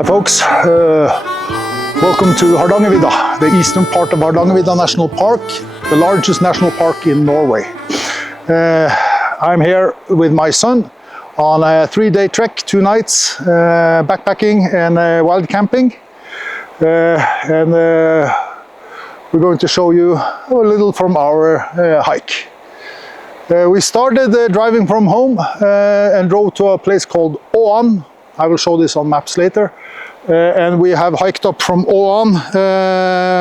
Hi folks, welcome to Hardangervidda, the eastern part of Hardangervidda National Park, the largest national park in Norway. I'm here with my son on a 3-day trek, 2 nights, backpacking and wild camping. We're going to show you a little from our hike. We started driving from home and drove to a place called Åan. I will show this on maps later. And we have hiked up from Åan,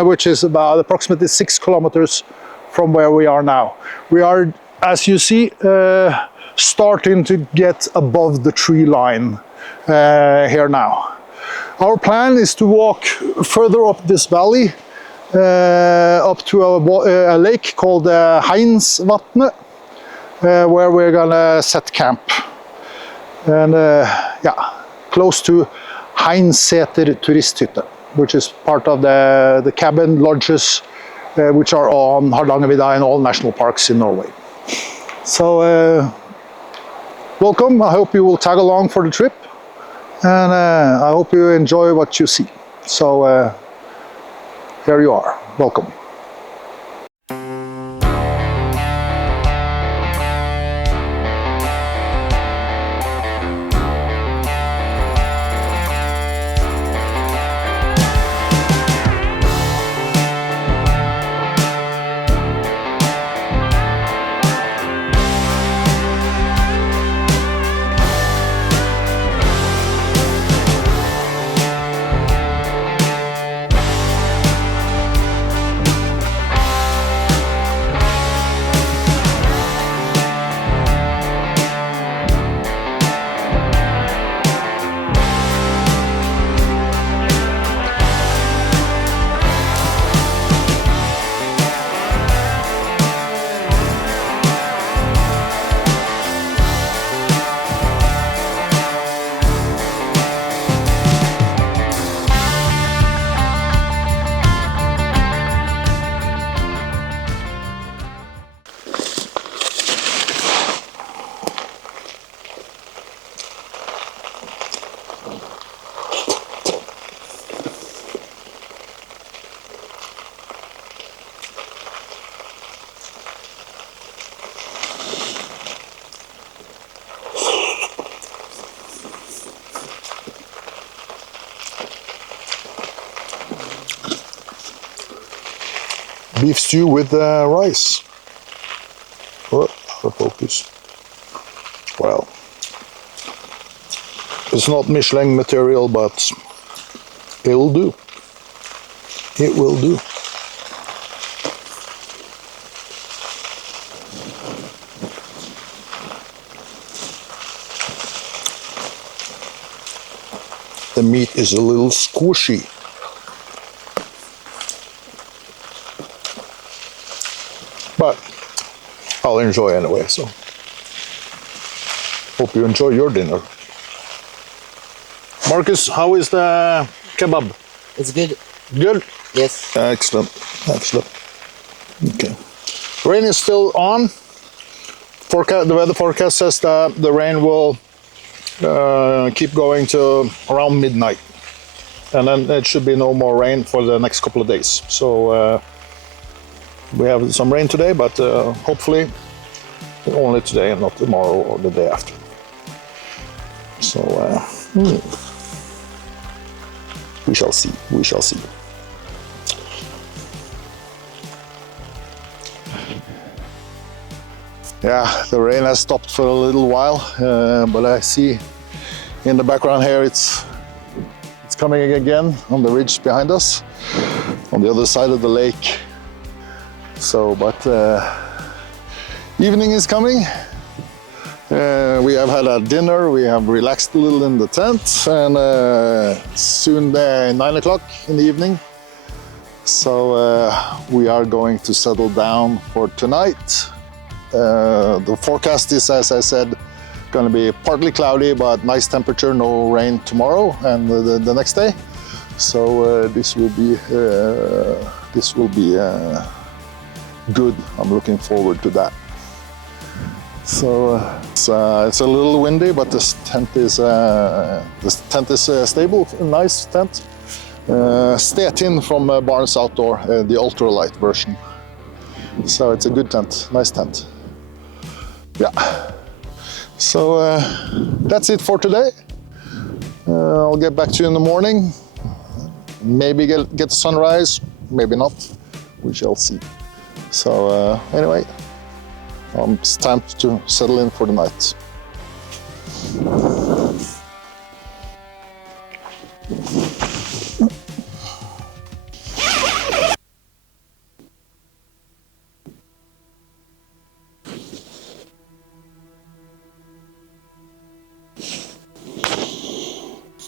which is about approximately 6 kilometers from where we are now. We are, as you see, starting to get above the tree line here now. Our plan is to walk further up this valley, up to a lake called Heinseter, where we're gonna set camp. And yeah, close to Heinseter Turisthytte, which is part of the cabin lodges which are on Hardangervidda and all national parks in Norway. So welcome, I hope you will tag along for the trip, and I hope you enjoy what you see. So here you are, welcome. Beef stew with rice. Oh, out of focus. Well, it's not Michelin material, but it'll do. It will do. The meat is a little squishy. But I'll enjoy anyway, so hope you enjoy your dinner. Marcus, how is the kebab? It's good. Good? Yes. Excellent, excellent. Okay. Rain is still on. The weather forecast says that the rain will keep going to around midnight. And then it should be no more rain for the next couple of days. So we have some rain today, but hopefully only today and not tomorrow or the day after. So we shall see, we shall see. Yeah, the rain has stopped for a little while, but I see in the background here it's coming again on the ridge behind us, on the other side of the lake. So, but evening is coming. We have had a dinner, we have relaxed a little in the tent, and soon 9 o'clock in the evening. So we are going to settle down for tonight. The forecast is, as I said, going to be partly cloudy, but nice temperature, no rain tomorrow and the next day. So this will be good. I'm looking forward to that. So it's a little windy, but this tent is stable, a nice tent. Stetin from Barnes Outdoor, the ultralight version. So it's a good tent, nice tent. Yeah. So that's it for today. I'll get back to you in the morning. Maybe get sunrise, maybe not. We shall see. So anyway, it's time to settle in for the night.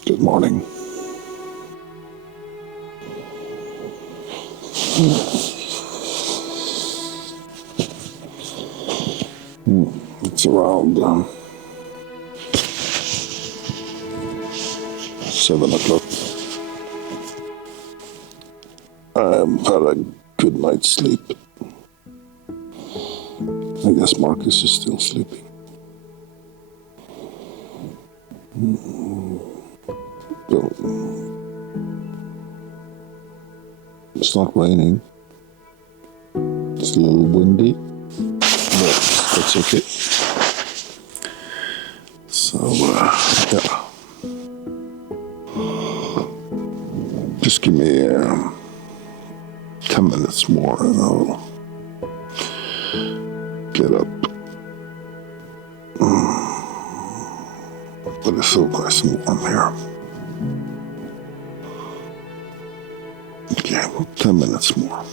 Good morning. It's around 7 o'clock. I've had a good night's sleep. I guess Marcus is still sleeping. So, it's not raining. It's a little windy, but that's okay. So, yeah. Just give me 10 minutes more and I'll get up. But it's so nice and warm here. Okay, well, 10 minutes more.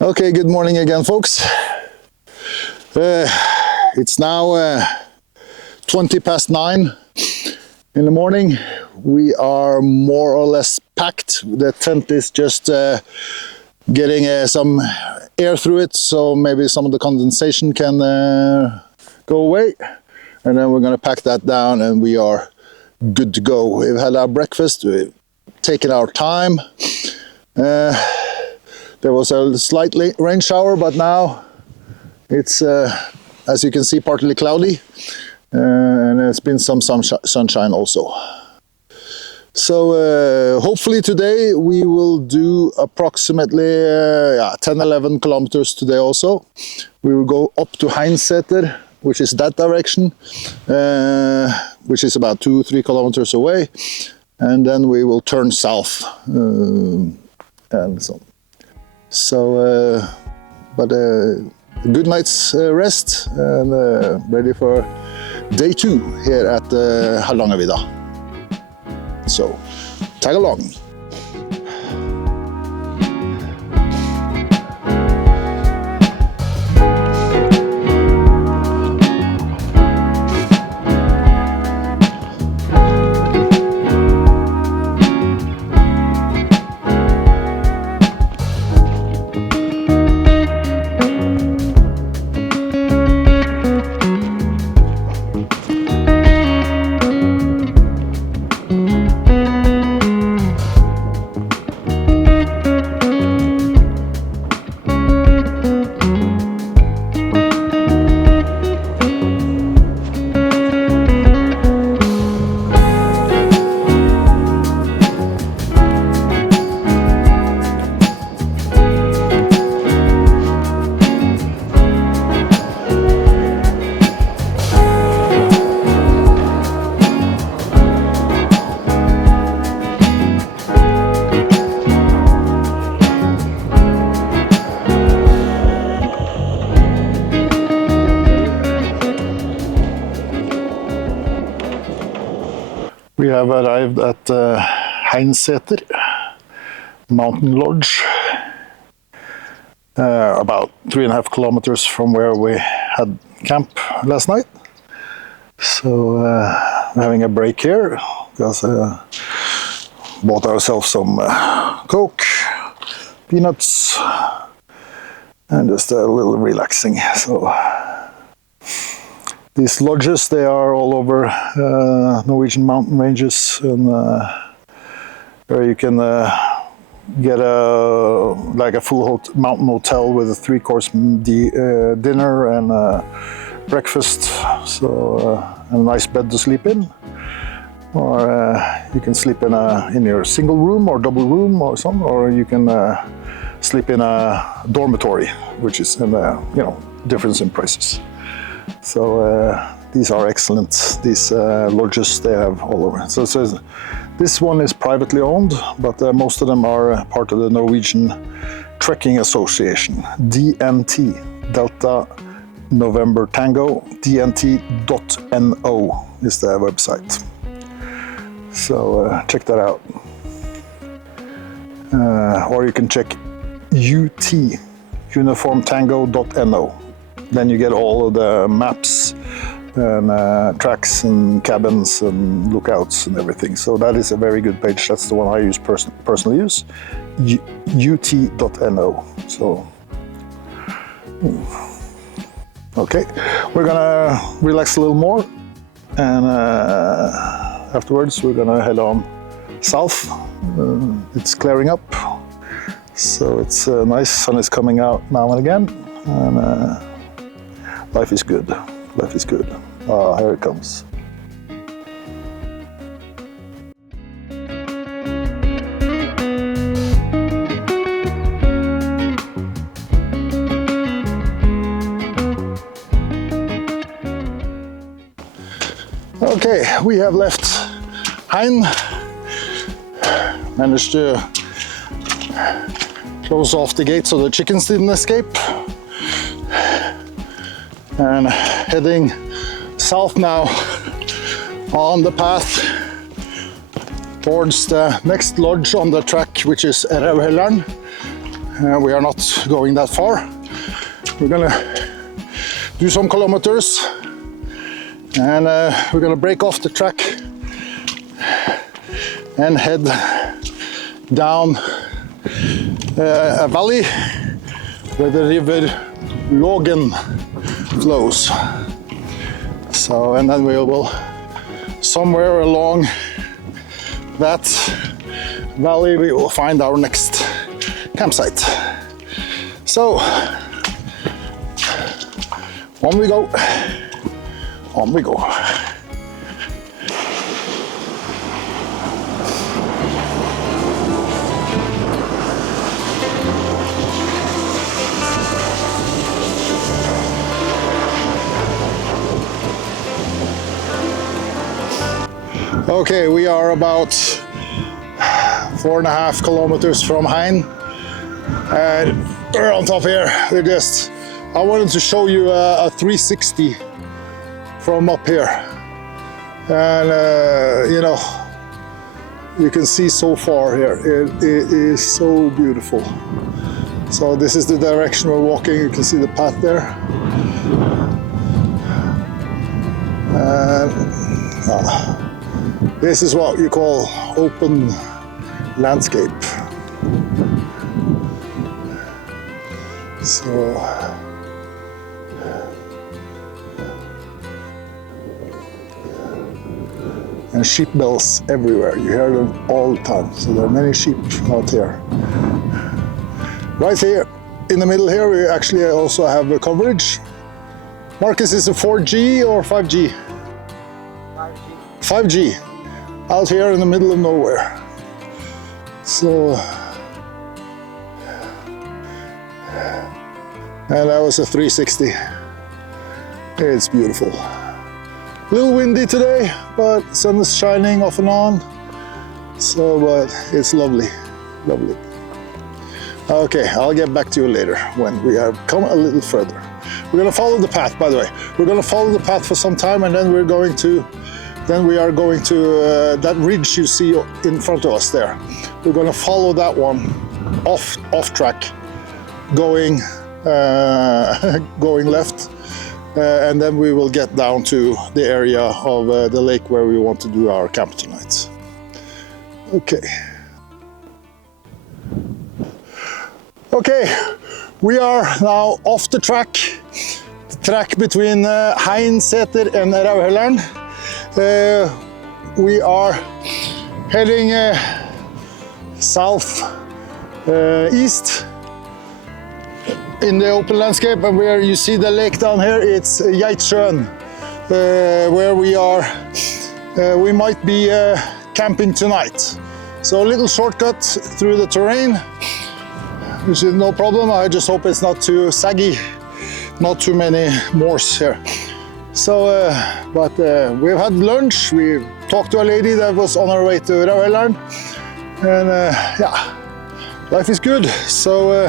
Okay, good morning again, folks. It's now 20 past 9 in the morning. We are more or less packed. The tent is just getting some air through it, so maybe some of the condensation can go away. And then we're going to pack that down and we are good to go. We've had our breakfast, we've taken our time. There was a slight rain shower, but now it's, as you can see, partly cloudy. And there's been some sunshine also. So hopefully today we will do approximately 10-11 kilometers today also. We will go up to Heinseter, which is that direction, which is about 2-3 kilometers away. And then we will turn south and so. So, but a good night's rest and ready for day 2 here at Hardangervidda. So, tag along. We have arrived at Heinseter Mountain Lodge, about 3.5 kilometers from where we had camp last night. So we're having a break here because bought ourselves some Coke, peanuts, and just a little relaxing. So these lodges, they are all over Norwegian mountain ranges, and where you can get a full mountain hotel with a 3-course dinner and breakfast, so a nice bed to sleep in, or you can sleep in your single room or double room or something, or you can sleep in a dormitory, which is difference in prices. So these are excellent. These lodges, they have all over. So this one is privately owned, but most of them are part of the Norwegian Trekking Association, DNT, Delta November Tango, dnt.no is their website. So check that out. Or you can check UT, uniformtango.no. Then you get all of the maps and tracks and cabins and lookouts and everything. So that is a very good page. That's the one I use personally use, ut.no. So okay, we're gonna relax a little more, and afterwards we're gonna head on south. It's clearing up, so it's nice. Sun is coming out now and again, and life is good. Life is good. Here it comes. Okay, we have left Hein. Managed to close off the gate so the chickens didn't escape. And heading south now on the path towards the next lodge on the track, which is Hardangervidda. We are not going that far. We're gonna do some kilometers, and we're gonna break off the track and head down a valley where the river Lågen flows. So, and then we will somewhere along that valley we will find our next campsite. So on we go, on we go. Okay, we are about 4.5 kilometers from Hein, and we're on top here. I wanted to show you a 360 from up here, and you can see so far here. It is so beautiful. So this is the direction we're walking. You can see the path there. This is what you call open landscape. So and sheep bells everywhere. You hear them all the time. So there are many sheep out here. Right here in the middle here, we actually also have a coverage. Marcus, is it 4G or 5G? 5G. Out here in the middle of nowhere. So, and that was a 360. It's beautiful. A little windy today, but sun is shining off and on. So, but it's lovely, lovely. Okay, I'll get back to you later when we have come a little further. We're gonna follow the path, by the way. We're gonna follow the path for some time, and then we are going to that ridge you see in front of us there. We're going to follow that one off track, going left, and then we will get down to the area of the lake where we want to do our camp tonight. Okay. Okay, we are now off the track between Heinseter and Geitsjøen. We are heading south east in the open landscape, and where you see the lake down here, it's Geitsjøen, where we are. We might be camping tonight. So a little shortcut through the terrain, which is no problem. I just hope it's not too saggy, not too many moors here. So, we've had lunch. We talked to a lady that was on her way to Geitsjøen, and yeah, life is good. So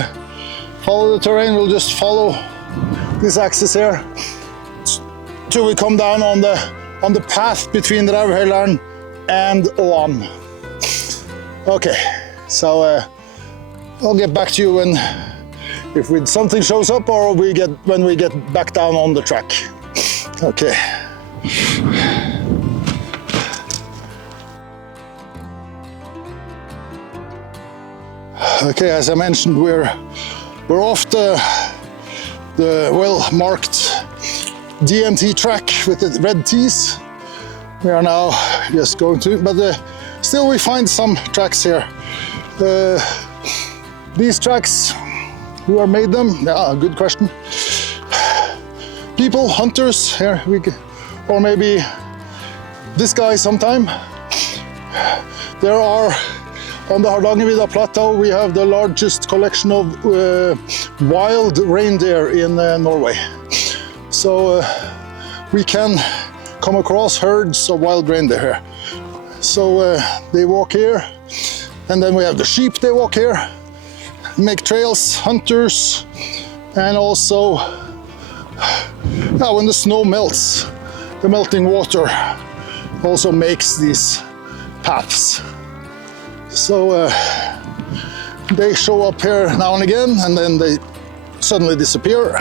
follow the terrain. We'll just follow this axis here till we come down on the path between Geitsjøen and Åan. Okay, so I'll get back to you if something shows up, or when we get back down on the track. Okay. Okay, as I mentioned, we're off the well-marked DMT track with the red T's. We are now just going to, but still we find some tracks here. These tracks, who made them? Yeah, good question. People, hunters, here or maybe this guy sometime. There are, on the Hardangervidda plateau, we have the largest collection of wild reindeer in Norway. So we can come across herds of wild reindeer here. So they walk here, and then we have the sheep, they walk here, make trails, hunters, and also when the snow melts, the melting water also makes these paths. So they show up here now and again, and then they suddenly disappear.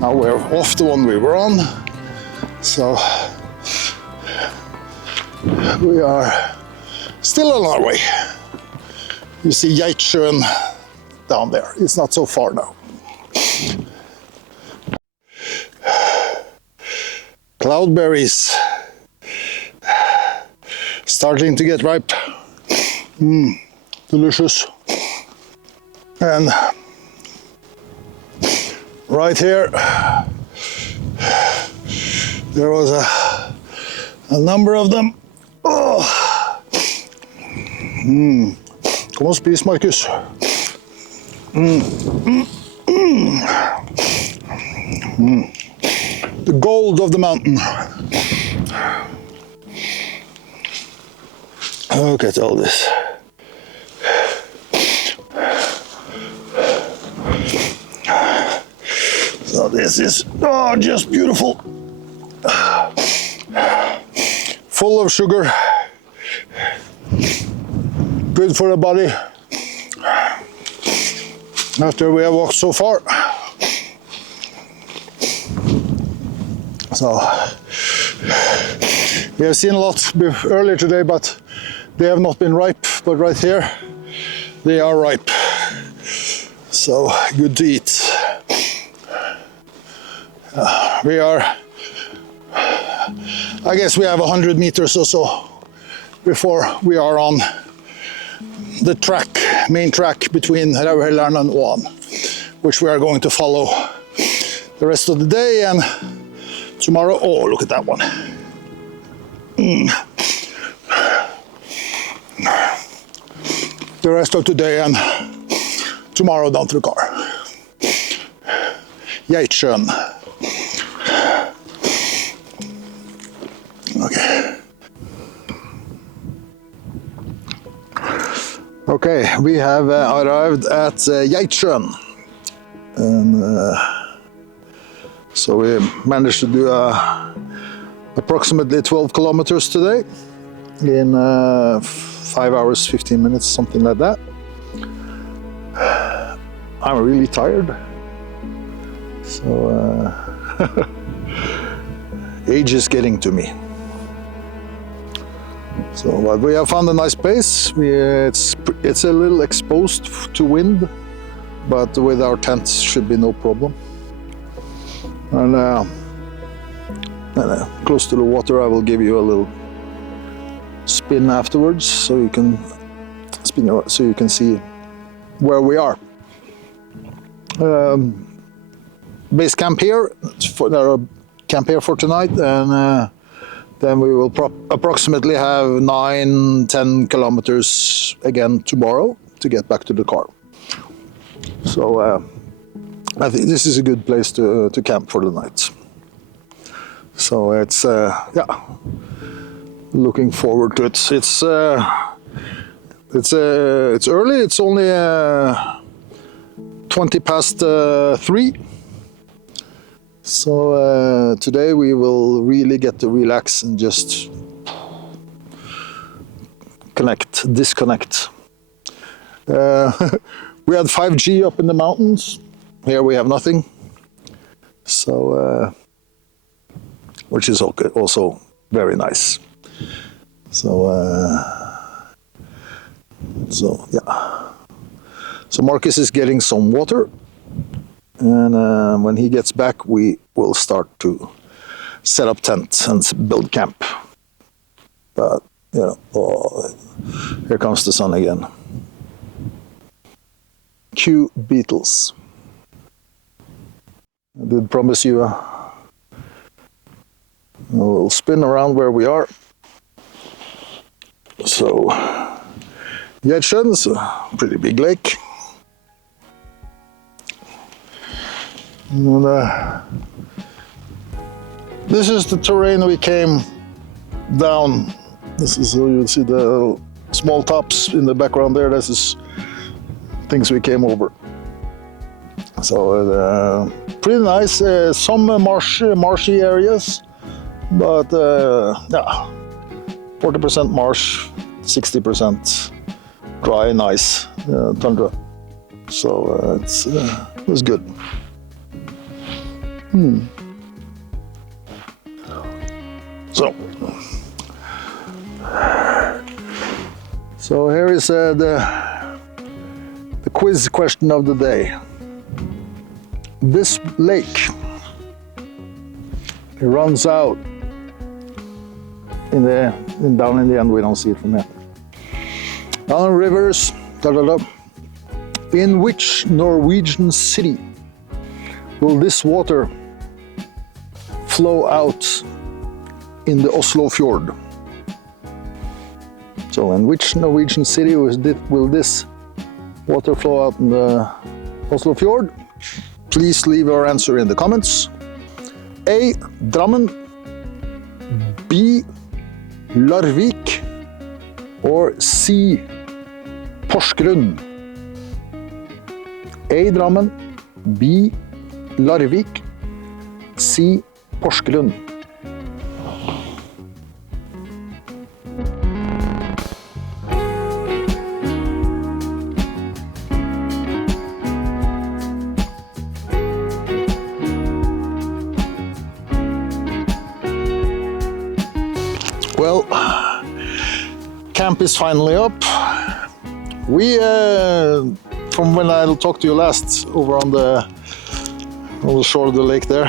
Now we're off the one we were on. So we are still on our way. You see Geitsjøen down there. It's not so far now. Cloudberries starting to get ripe. Delicious. And right here there was a number of them. Oh. Kom og spis, Markus. The gold of the mountain. Look at all this. So this is just beautiful. Full of sugar. Good for the body. After we have walked so far. So we have seen a lot earlier today, but they have not been ripe. But right here, they are ripe. So good to eat. We are, I guess we have 100 meters or so before we are on the track, main track between Geitsjøen and Åan, which we are going to follow the rest of the day and tomorrow. Oh, look at that one. The rest of today and tomorrow down to the car. Geitsjøen. Okay. Okay, we have arrived at Geitsjøen. And so we managed to do approximately 12 kilometers today in 5 hours, 15 minutes, something like that. I'm really tired. So age is getting to me. So but we have found a nice place. It's a little exposed to wind, but with our tents should be no problem. And close to the water, I will give you a little spin afterwards, so you can spin, so you can see where we are. Base camp here. Camp here for tonight, and then we will approximately have 9-10 kilometers again tomorrow to get back to the car. So I think this is a good place to camp for the night. So it's yeah, looking forward to it. It's early. It's only 20 past 3. So today we will really get to relax and just disconnect. We had 5G up in the mountains. Here we have nothing. So, which is okay, also very nice. So yeah. So Marcus is getting some water. And when he gets back, we will start to set up tents and build camp. But, you know, oh, here comes the sun again. Cue Beatles. I did promise you a little spin around where we are. So, Geitsjøen is a pretty big lake. And, this is the terrain we came down. This is, you'll see the small tops in the background there. This is things we came over. So pretty nice. Some marshy areas, but yeah, 40% marsh, 60% dry, nice tundra. So it was good. So here is the quiz question of the day. This lake, it runs out down in the end. We don't see it from here. Down rivers, In which Norwegian city will this water flow out in the Oslo fjord? So in which Norwegian city will this water flow out in the Oslo fjord? Please leave your answer in the comments. A. Drammen, B. Larvik, or C. Porsgrunn. A. Drammen, B. Larvik, C. Porsgrunn. Well, camp is finally up. We, from when I talked to you last over on the shore of the lake there,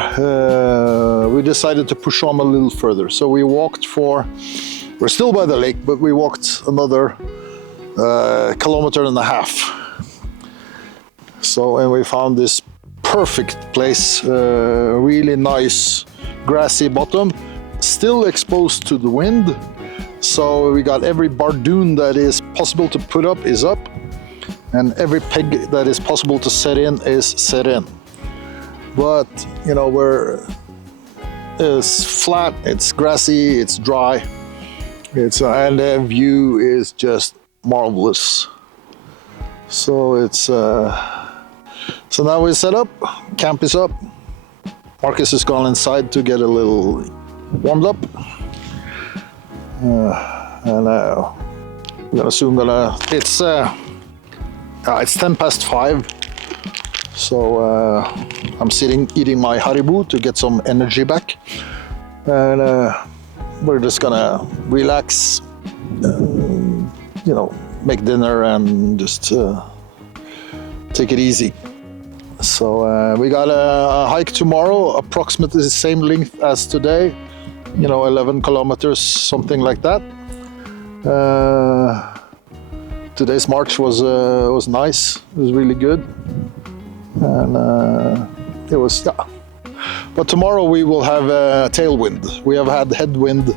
we decided to push on a little further. So we walked we're still by the lake, but we walked another 1.5 kilometers. So, and we found this perfect place, really nice grassy bottom, still exposed to the wind. So we got every bardoon that is possible to put up is up, and every peg that is possible to set in is set in. But, you know, it's flat, it's grassy, it's dry, and the view is just marvelous. So it's, so now we set up, camp is up. Marcus has gone inside to get a little warmed up. And we're gonna soon it's 5:10. So I'm sitting eating my Haribo to get some energy back, and we're just gonna relax, you know, make dinner and just take it easy. So we got a hike tomorrow, approximately the same length as today. You know, 11 kilometers, something like that. Today's march was nice. It was really good, and it was, yeah. But tomorrow we will have tailwind. We have had headwind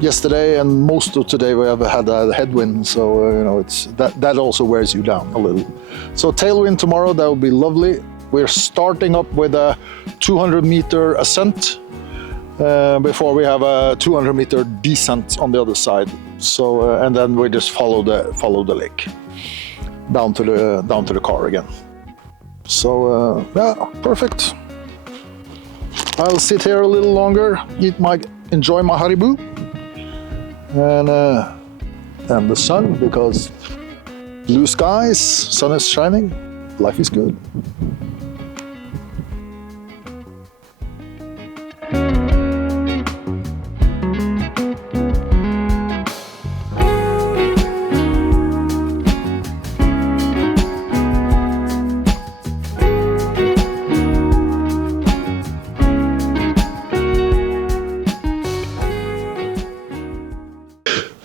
yesterday, and most of today we have had a headwind. So you know, it's that also wears you down a little. So tailwind tomorrow, that will be lovely. We're starting up with a 200-meter ascent before we have a 200-meter descent on the other side. So and then we just follow the lake down to the car again. So yeah, perfect. I'll sit here a little longer, enjoy my haribo, and the sun, because blue skies, sun is shining, life is good.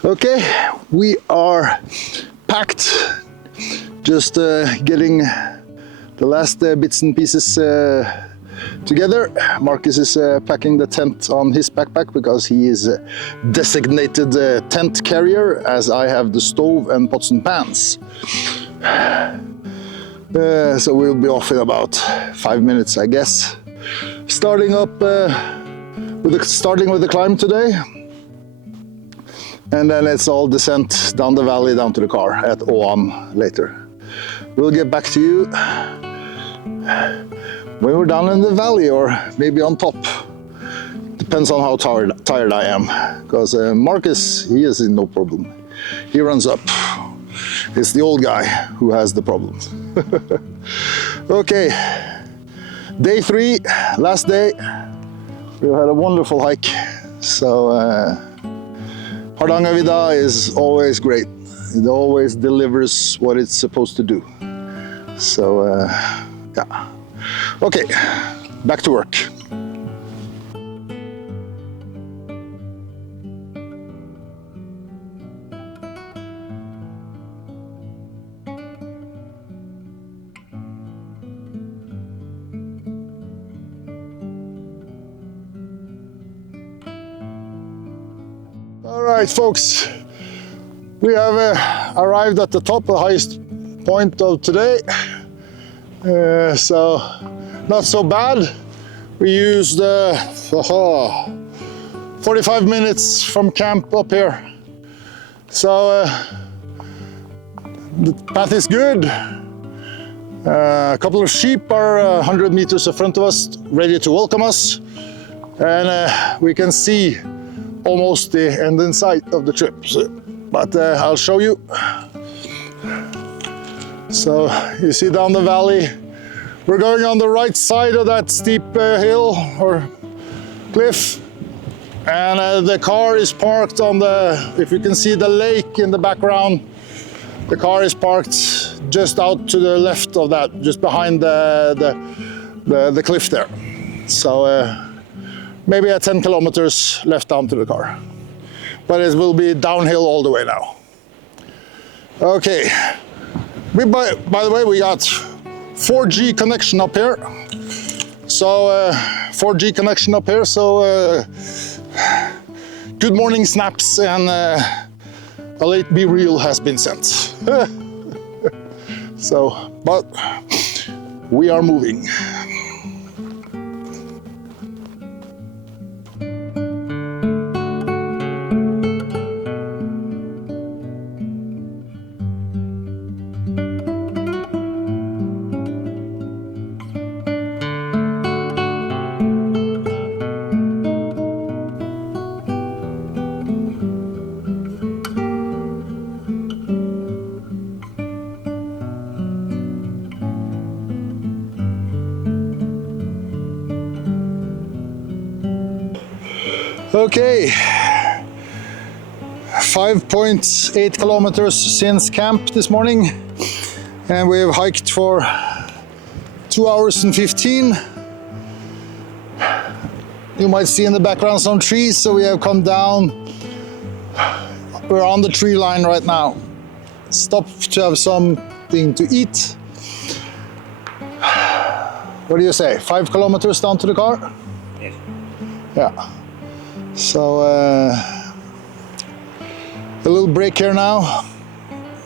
Okay, we are packed, just getting the last bits and pieces together. Marcus is packing the tent on his backpack because he is designated tent carrier, as I have the stove and pots and pans. So we'll be off in about 5 minutes, I guess. Starting with the climb today. And then it's all descent down the valley, down to the car at Åan later. We'll get back to you when we're down in the valley, or maybe on top. Depends on how tired I am. Because Marcus, he is in no problem. He runs up. It's the old guy who has the problem. Okay, day 3, last day. We had a wonderful hike. So. Hardangervidda is always great. It always delivers what it's supposed to do. So, yeah. Okay, back to work. All right, folks, we have arrived at the top, the highest point of today. So, not so bad. We used 45 minutes from camp up here. So, the path is good. A couple of sheep are 100 meters in front of us, ready to welcome us. And we can see almost the end in sight of the trip, but I'll show you. So you see down the valley, we're going on the right side of that steep hill or cliff, and the car is parked on if you can see the lake in the background, the car is parked just out to the left of that, just behind the cliff there. So maybe 10 kilometers left down to the car. But it will be downhill all the way now. Okay. By the way, we got 4G connection up here. So 4G connection up here. So good morning snaps and a late be real has been sent. So, but we are moving. Okay, 5.8 kilometers since camp this morning, and we have hiked for 2 hours and 15. You might see in the background some trees, so we have come down. We're on the tree line right now. Stop to have something to eat. What do you say? 5 kilometers down to the car? Yes. Yeah. So a little break here now.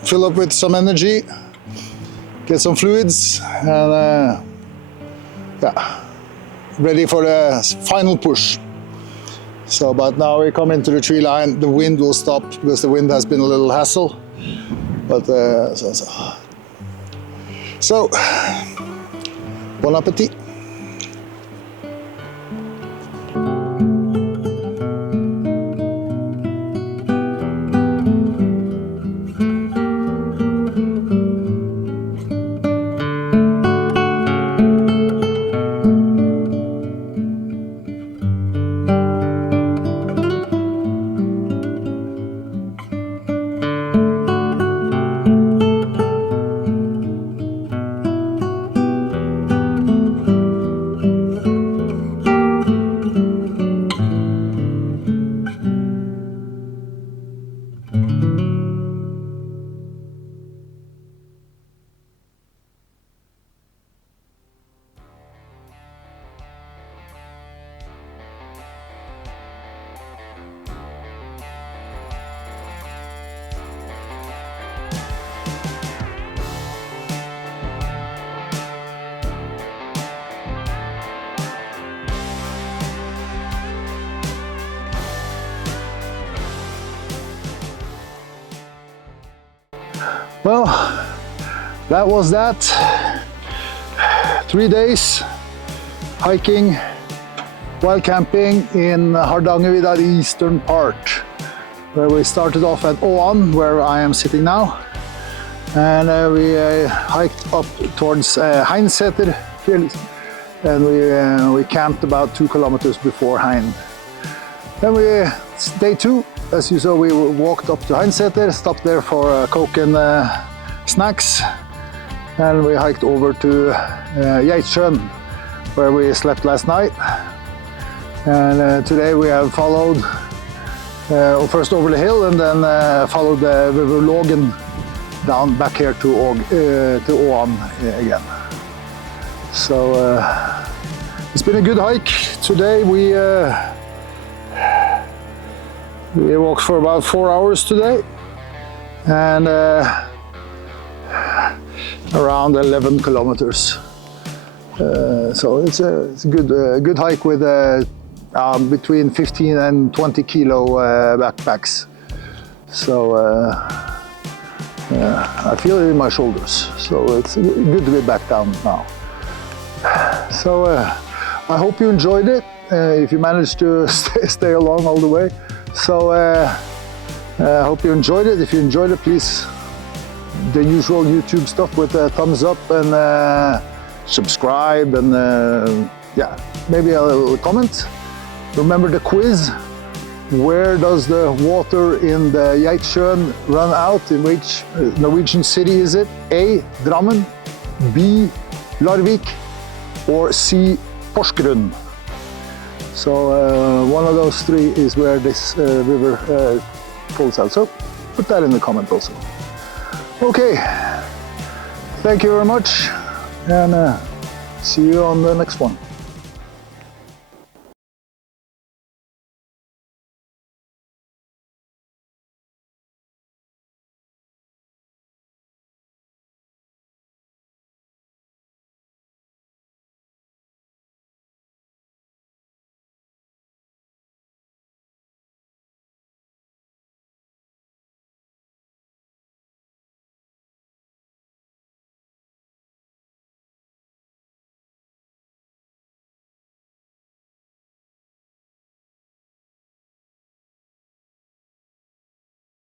Fill up with some energy. Get some fluids, and yeah, ready for the final push. So, but now we come into the tree line. The wind will stop because the wind has been a little hassle. But so bon appetit. Well, that was that. 3 days hiking while camping in Hardangervidda, the eastern part, where we started off at Åan, where I am sitting now, and we hiked up towards Heinseter, and we camped about 2 kilometers before Hein. Then day 2, as you saw, we walked up to Heinseter, stopped there for Coke and snacks, and we hiked over to Geitsjøen, where we slept last night. And today we have followed first over the hill, and then followed the river Lågen down back here to Åan again. So it's been a good hike. Today we walked for about 4 hours today, and around 11 kilometers. So it's a good hike with between 15 and 20 kilo backpacks. So I feel it in my shoulders. So it's good to get back down now. So I hope you enjoyed it. If you managed to stay along all the way. So I hope you enjoyed it. If you enjoyed it, please, the usual YouTube stuff with a thumbs up and subscribe, and yeah, maybe a little comment. Remember the quiz. Where does the water in the Geitsjøen run out? In which Norwegian city is it? A. Drammen, B. Larvik, or C. Porsgrunn? So one of those 3 is where this river pulls out. So put that in the comment also. Okay, thank you very much, and see you on the next one.